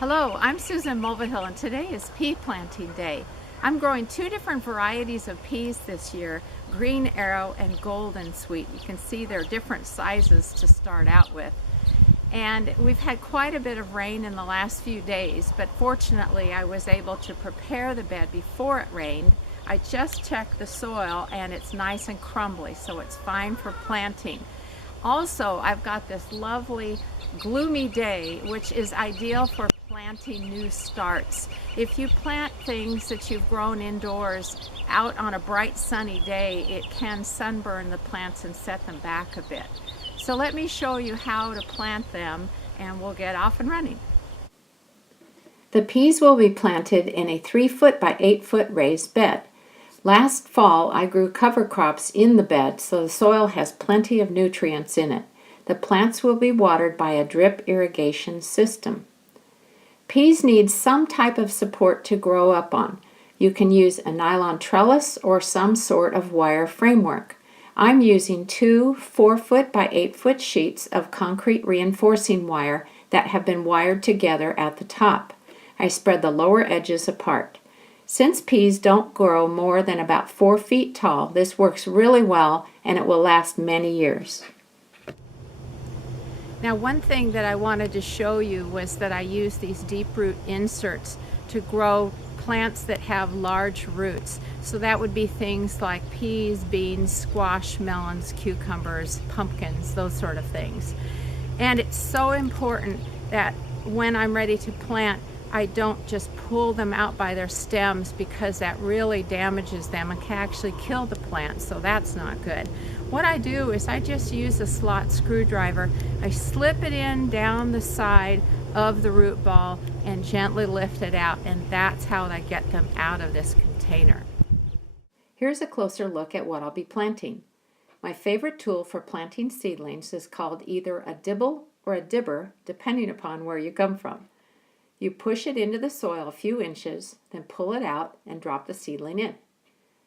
Hello, I'm Susan Mulvihill and today is pea planting day. I'm growing two different varieties of peas this year, Green Arrow and Golden Sweet. You can see they're different sizes to start out with. And we've had quite a bit of rain in the last few days, but fortunately I was able to prepare the bed before it rained. I just checked the soil and it's nice and crumbly, so it's fine for planting. Also, I've got this lovely gloomy day, which is ideal for planting new starts. If you plant things that you've grown indoors out on a bright sunny day, it can sunburn the plants and set them back a bit. So let me show you how to plant them and we'll get off and running. The peas will be planted in a 3-foot by 8-foot raised bed. Last fall, I grew cover crops in the bed so the soil has plenty of nutrients in it. The plants will be watered by a drip irrigation system. Peas need some type of support to grow up on. You can use a nylon trellis or some sort of wire framework. I'm using two 4-foot by 8-foot sheets of concrete reinforcing wire that have been wired together at the top. I spread the lower edges apart. Since peas don't grow more than about 4 feet tall, this works really well and it will last many years. Now, one thing that I wanted to show you was that I use these deep root inserts to grow plants that have large roots. So that would be things like peas, beans, squash, melons, cucumbers, pumpkins, those sort of things. And it's so important that when I'm ready to plant, I don't just pull them out by their stems because that really damages them and can actually kill the plant, so that's not good. What I do is I just use a slot screwdriver. I slip it in down the side of the root ball and gently lift it out, and that's how I get them out of this container. Here's a closer look at what I'll be planting. My favorite tool for planting seedlings is called either a dibble or a dibber, depending upon where you come from. You push it into the soil a few inches, then pull it out and drop the seedling in.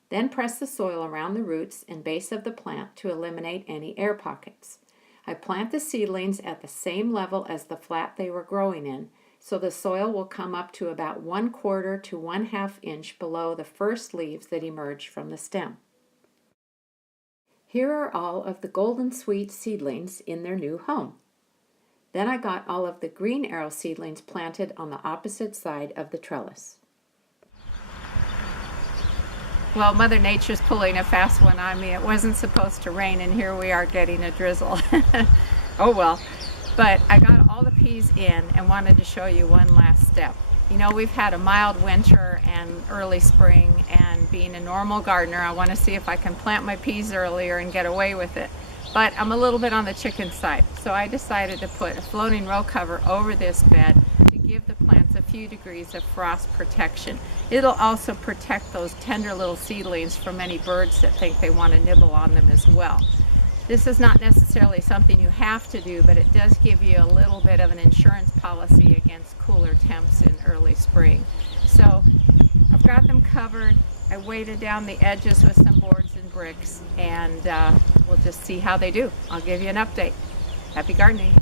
Then press the soil around the roots and base of the plant to eliminate any air pockets. I plant the seedlings at the same level as the flat they were growing in, so the soil will come up to about 1/4 to 1/2 inch below the first leaves that emerge from the stem. Here are all of the Golden Sweet seedlings in their new home. Then I got all of the Green Arrow seedlings planted on the opposite side of the trellis. Well, Mother Nature's pulling a fast one on me. It wasn't supposed to rain and here we are getting a drizzle. Oh well. But I got all the peas in and wanted to show you one last step. You know, we've had a mild winter and early spring, and being a normal gardener, I want to see if I can plant my peas earlier and get away with it. But I'm a little bit on the chicken side, so I decided to put a floating row cover over this bed to give the plants a few degrees of frost protection. It'll also protect those tender little seedlings from any birds that think they want to nibble on them as well. This is not necessarily something you have to do, but it does give you a little bit of an insurance policy against cooler temps in early spring. So I've got them covered. I weighted down the edges with some boards and bricks, and we'll just see how they do. I'll give you an update. Happy gardening.